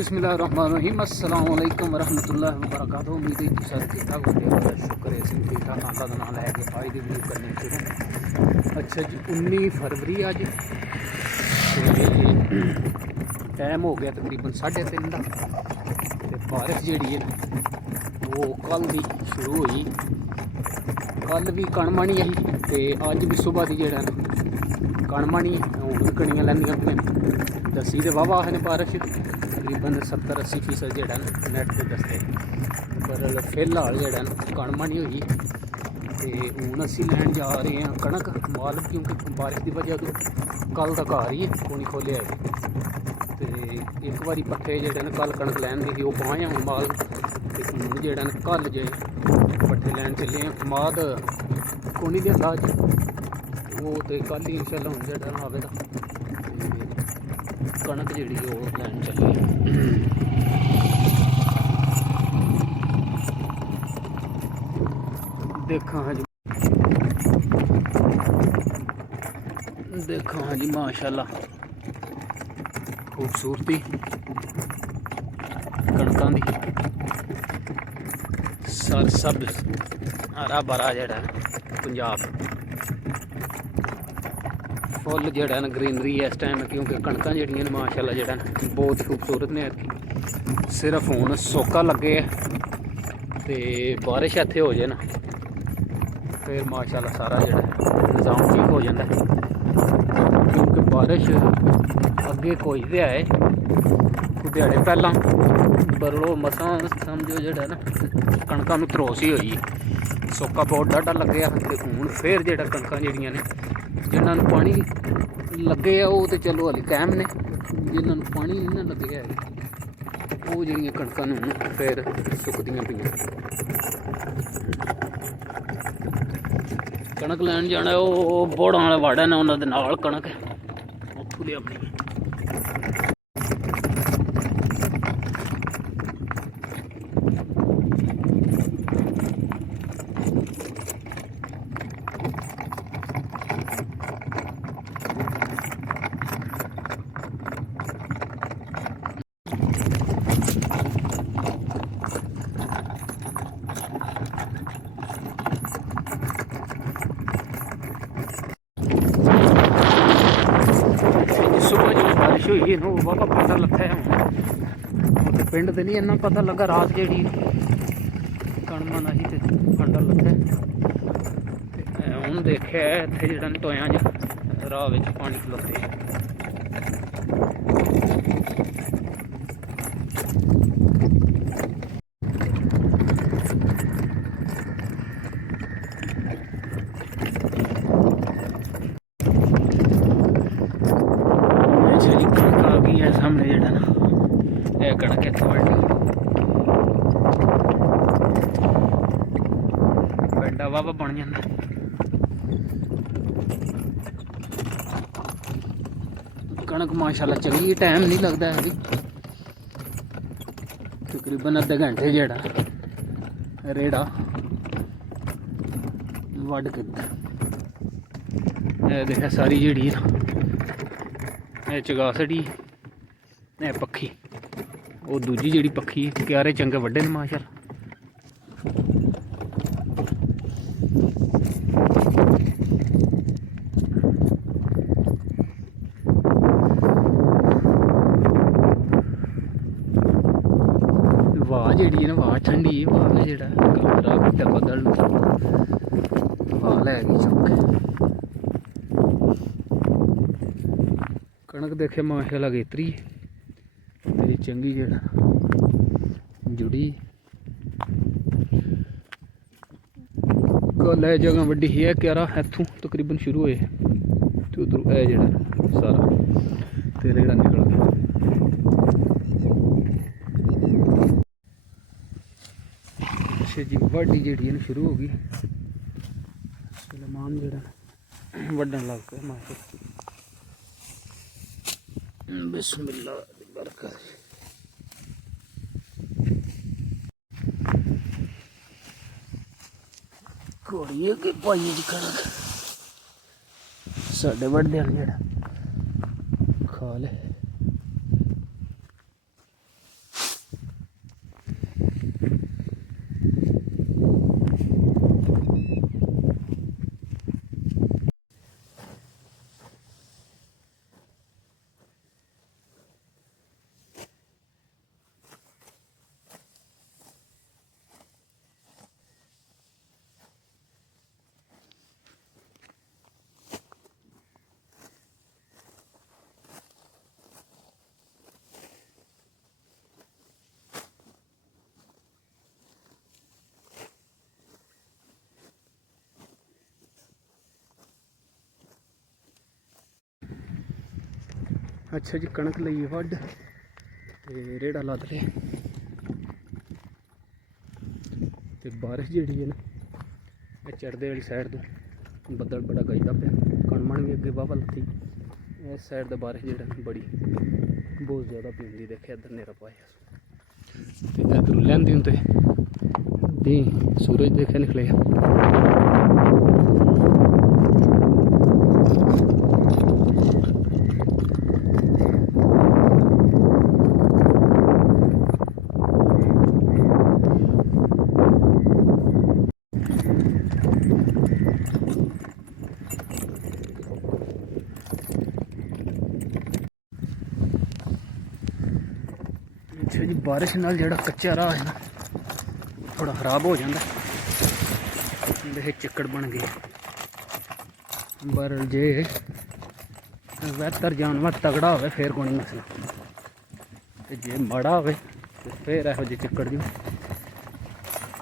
बिस्मिल्लाहिर्रहमानिर्रहीम अस्सलाम वालेकुम वरहमतुल्लाहि वबरकातुहू। उम्मीद है कि सब ठीक ठाक होंगे। और शुक्र है सब ठीक ठाक। अल्लाह का नाम लैके आज दी वीडियो करने शुरू। अच्छा जी 19 फरवरी अज टाइम हो गया तकरीबन 3:30 का। बारिश जी है वो कल भी शुरू हुई। कल भी कणमानी आई तो अज भी सुबह की जो कणमानी हूँ कणियां लैंदियां पे दसी तो वाहवा है बारिश तकरीबन 70-80% जोड़ा नैट पर दसते पर फिलहाल जोड़ा कणमानी हुई। तो हूँ असी लैन जा रहे हैं कणक माल क्योंकि बारिश की वजह तो कल तक आ रही है कोई खोलिया है। तो एक बारी पट्ठे जोड़े कल कणक लैन गए वो पाए हूँ माल हूँ जोड़ा कल जो पट्ठे लैन चले हैं माद को नहीं लिया अज वो तो कल ही इंशाल्लाह हूँ जोड़ा आवेगा। कणक जी लैन चली देखा हाँ जी देखा हाँ जी माशाल्लाह खूबसूरती कणकों की सर सब हरा भरा जड़ा पंजाब फुल जड़ा ग्रीनरी है इस टाइम क्योंकि कणक जड़ियां माशाल्लाह जड़ा बहुत खूबसूरत ने। सिर्फ हूँ सोका लगे तो बारिश इत्थे हो जाए ना फिर माशाल्लाह सारा जड़ा निज़ाम ठीक हो जाता है क्योंकि बारिश अगे कोई तो है कुछ दिहाड़े पहला बरलो मसा समझो जड़ा ना कणकों में तरोस ही हुई सोका बहुत डाढा लगे तो हूँ फिर जो कणक जड़ियां ने जिन्होंने पानी लगे वो तो चलो हली कायम ने जिन्होंने पानी नहीं ना लगे है वो जड़ियां कणकों फिर सुकदियां पईयां। कणक लैन जाना वो बोड़ां वाले वाड़ा ने उन्होंने नाल कणक उत्थों लियानी। सुबह जो बारिश हुई ना वाहवा पता लगा है पिंड तो नहीं इन्ना पता लगा रात जी कणमन आई तो कंडा लगा हूँ देखा इतने जो टोया च राह पानी खलोते कणक आ गई है सामने जड़ा ना यह कणक इतने बढ़नी पेंडा वाहवा बन जाता। कणक माशाल्लाह चंगी टाइम नहीं लगता है भी तकरीबन अद्धे घंटे जड़ा रेड़ा वड के देखा सारी जी ना चगा सड़ी पक्षी वो दूजी जी पक्षी क्यारे चंगे वड्डे ने माशाल्लाह। वाह जी ना वाह ठंडी वाह जो कलरा पिट्टा बदल वाह लैगी चौके कणक देखे माशाल्लाह गेतरी तेरी चंगी जड़ा जुड़ी कल है जगह वड्डी ही है क्यारा इत्थों तकरीबन शुरू होए ते उधर है जेड़ा सारा ते रेड़ा निकल गया। अच्छा जी वाढी जेड़ी है शुरू हो गई। सलमान जेड़ा वड्डन लग गया मार बिस्मिल्लाह दी बरकत। घोड़िए के पाइए जी कणक साढ़े वड्डे जेड़ा खा ले। अच्छा जी कणक लई वड्ड ते रेड़ा लद लिया ते बारिश जेह्ड़ी है ना चढ़दे वाली साइड तो बदल बड़ा गजदा पिया कणमण भी अगे वाहवा लत्ती इस साइड तो बारिश जेह्ड़ा बड़ी बहुत ज़्यादा पींदी देखे इधर नेरा पाया ते इधर लैंदी हूं ते सूरज देखे निकले अच्छा जी बारिश नाल जेड़ा कच्चा राह है ना थोड़ा खराब हो जाता है चिक्कड़ बन गए पर जे बेहतर जानवर तगड़ा हो फिर कोई मसला ते जे माड़ा हो फिर यहो जी चिक्कड़ जी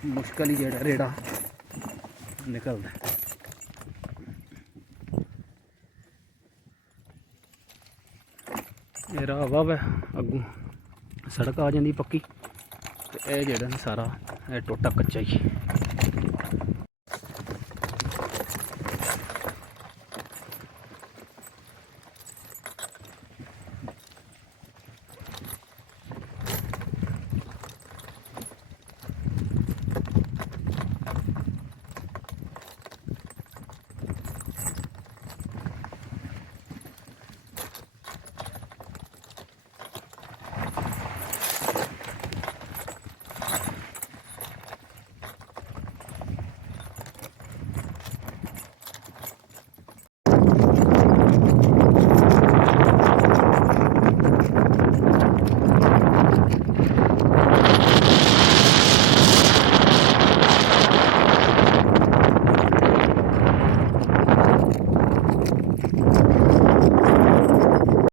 मुश्किल ही जेड़ा रेड़ा निकलदा। ये राह वाह अगू सड़क आ जाती पक्की ते यह जेड़ा सारा टोटा कच्चा ही।